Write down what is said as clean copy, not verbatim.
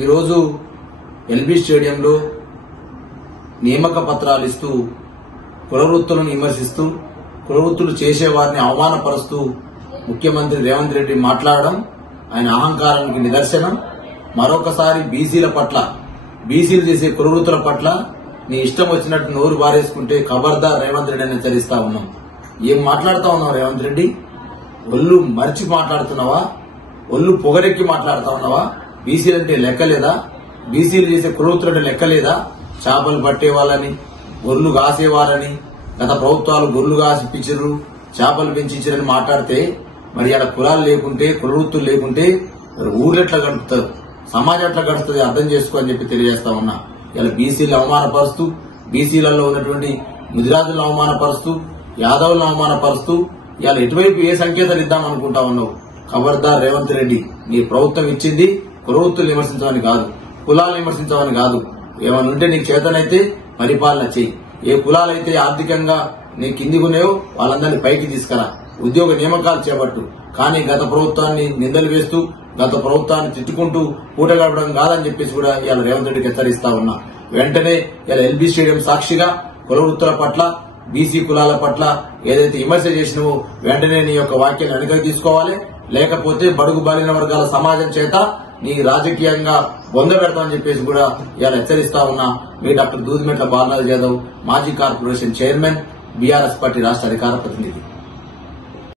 ఈరోజు ఎల్బీ స్టేడియంలో నియామక పత్రాలు ఇస్తూ కులవృత్తులను విమర్శిస్తూ కులవృత్తులు చేసేవారిని అవమానపరుస్తూ ముఖ్యమంత్రి రేవంత్ రెడ్డి మాట్లాడడం ఆయన అహంకారానికి నిదర్శనం. మరొకసారి బీసీల పట్ల, బీసీలు చేసే కులవృత్తుల పట్ల నీ ఇష్టం వచ్చినట్టు నోరు బారేసుకుంటే ఖబర్దార్ రేవంత్ రెడ్డి అని హెచ్చరిస్తా ఉన్నాం. ఏం మాట్లాడుతా ఉన్నావు రేవంత్ రెడ్డి? ఒళ్ళు మరిచి మాట్లాడుతున్నావా? ఒళ్ళు పొగరెక్కి మాట్లాడుతా ఉన్నావా? బీసీలంటే లెక్కలేదా? బీసీలు చేసే కులవృత్తులంటే లెక్కలేదా? చేపలు పట్టే వాళ్ళని, గొర్రెలు కాసేవారని, గత ప్రభుత్వాలు గొర్రెలు కాసిపించారు, చేపలు పెంచిచ్చారని మాట్లాడితే మరి అలా కులాలు లేకుంటే, కులవృత్తులు లేకుంటే ఊర్లు ఎట్లా గడుపుతారు, సమాజం ఎట్లా గడుస్తుంది అర్థం చేసుకో అని చెప్పి తెలియజేస్తా ఉన్నా. ఇలా బీసీలను అవమానపరుస్తూ, బీసీలలో ఉన్నటువంటి ముదిరాజులను అవమానపరుస్తూ, యాదవులను అవమానపరుస్తూ ఇలా ఎటువైపు ఏ సంకేతాలు ఇద్దాం అనుకుంటా ఉన్నావు? ఖబర్దార్ రేవంత్ రెడ్డి, నీ ప్రభుత్వం ఇచ్చింది కులవృత్తులు విమర్శించమని కాదు, కులాలను విమర్శించమని కాదు. ఏమైనా ఉంటే నీకు చేతనైతే పరిపాలన చెయ్యి. ఏ కులాలైతే ఆర్థికంగా నీ కిందికునేవో వాళ్ళందరినీ పైకి తీసుకురా, ఉద్యోగ నియామకాలు చేపట్టు. కానీ గత ప్రభుత్వాన్ని నిందలు వేస్తూ, గత ప్రభుత్వాన్ని తిట్టుకుంటూ పూట గడపడం కాదని చెప్పేసి కూడా ఇవాళ రేవంత్ రెడ్డికి హెచ్చరిస్తా ఉన్నా. వెంటనే ఇలా ఎల్బీ స్టేడియం సాక్షిగా కులవృత్తుల పట్ల, బీసీ కులాల పట్ల ఏదైతే విమర్శ చేసినావో వెంటనే నీ యొక్క వాక్యాన్ని వెనక్కి తీసుకోవాలి. లేకపోతే బడుగు బలైన వర్గాల సమాజం చేత నీ రాజకీయంగా బొందబెడతామని చెప్పేసి కూడా ఇవాళ హెచ్చరిస్తా ఉన్నా. మీ డాక్టర్ దూదిమెట్ల బాలరాజు యాదవ్, మాజీ కార్పొరేషన్ చైర్మన్, బీఆర్ఎస్ పార్టీ రాష్ట్ర అధికార ప్రతినిధి.